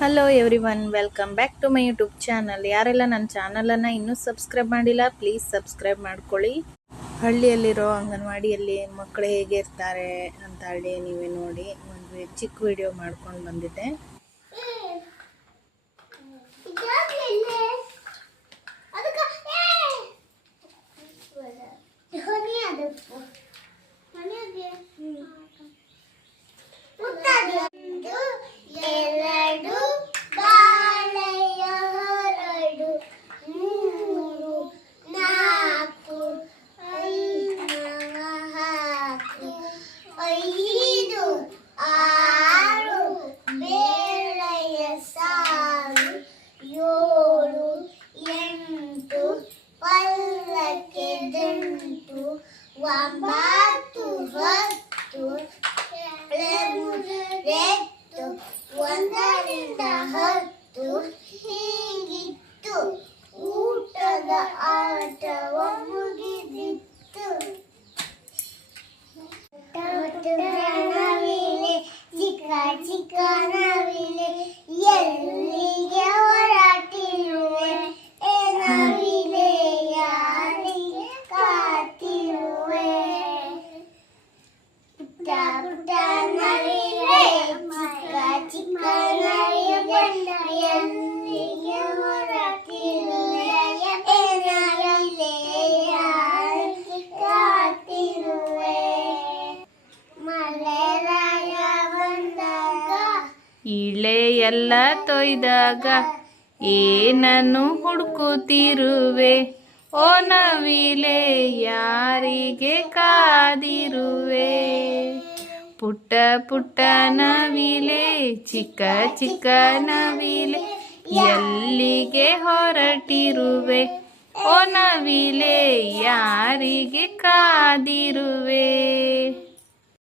Hello everyone, welcome back to my YouTube channel. ಯಾರೆಲ್ಲ ನನ್ನ ಚಾನಲನ್ನು ಇನ್ನೂ ಸಬ್ಸ್ಕ್ರೈಬ್ ಮಾಡಿಲ್ಲ, ಪ್ಲೀಸ್ ಸಬ್ಸ್ಕ್ರೈಬ್ ಮಾಡ್ಕೊಳ್ಳಿ. ಹಳ್ಳಿಯಲ್ಲಿರೋ ಅಂಗನವಾಡಿಯಲ್ಲಿ ಮಕ್ಕಳು ಹೇಗೆ ಇರ್ತಾರೆ ಅಂತ ಹೇಳಿ ನೀವೇ ನೋಡಿ. ಒಂದು ಚಿಕ್ಕ ವಿಡಿಯೋ ಮಾಡ್ಕೊಂಡು ಬಂದಿದ್ದೆ. ಒಂಬತ್ತು ಹತ್ತು ಒಂದರಿಂದ 10 ಹೀಗಿತ್ತು. ಊಟದ ಆಟವ ಮುಗಿದಿತ್ತು. ನವಿಲೆ ಚಿಕ್ಕ ಚಿಕ್ಕ ನವಿಲೆ ಎಲ್ಲಿಗೆ ಹೊರಟಿರುವೆ? ನವಿಲೆ ಯಾರಿಗೆ ಕಾತಿರುವೆ? ಪುಟ್ಟ ಪುಟ್ಟ ನವಿಲೆ ಚಿಕ್ಕ ಚಿಕ್ಕ ನವಿಲೆ ಎಲ್ಲಿಗೆ ಹೊರಟಿರುವೆ? ನವಿಲೆ ಯಾರಿಗೆ ಕಾತಿರುವೆ? ಮಳೆರಾಯ ಬಂದಾಗ ಇಳೆಯೆಲ್ಲ ತೊಯ್ದಾಗ ಏನನ್ನು ಹುಡುಕುತ್ತಿರುವೆ? ಓ ನವಿಲೆ ಯಾರಿಗೆ ಕಾದಿರುವೆ? ಪುಟ್ಟ ಪುಟ್ಟ ನವಿಲೆ ಚಿಕ್ಕ ಚಿಕ್ಕ ನವಿಲೆ ಎಲ್ಲಿಗೆ ಹೊರಟಿರುವೆ? ಓ ನವಿಲೆ ಯಾರಿಗೆ ಕಾದಿರುವೆ?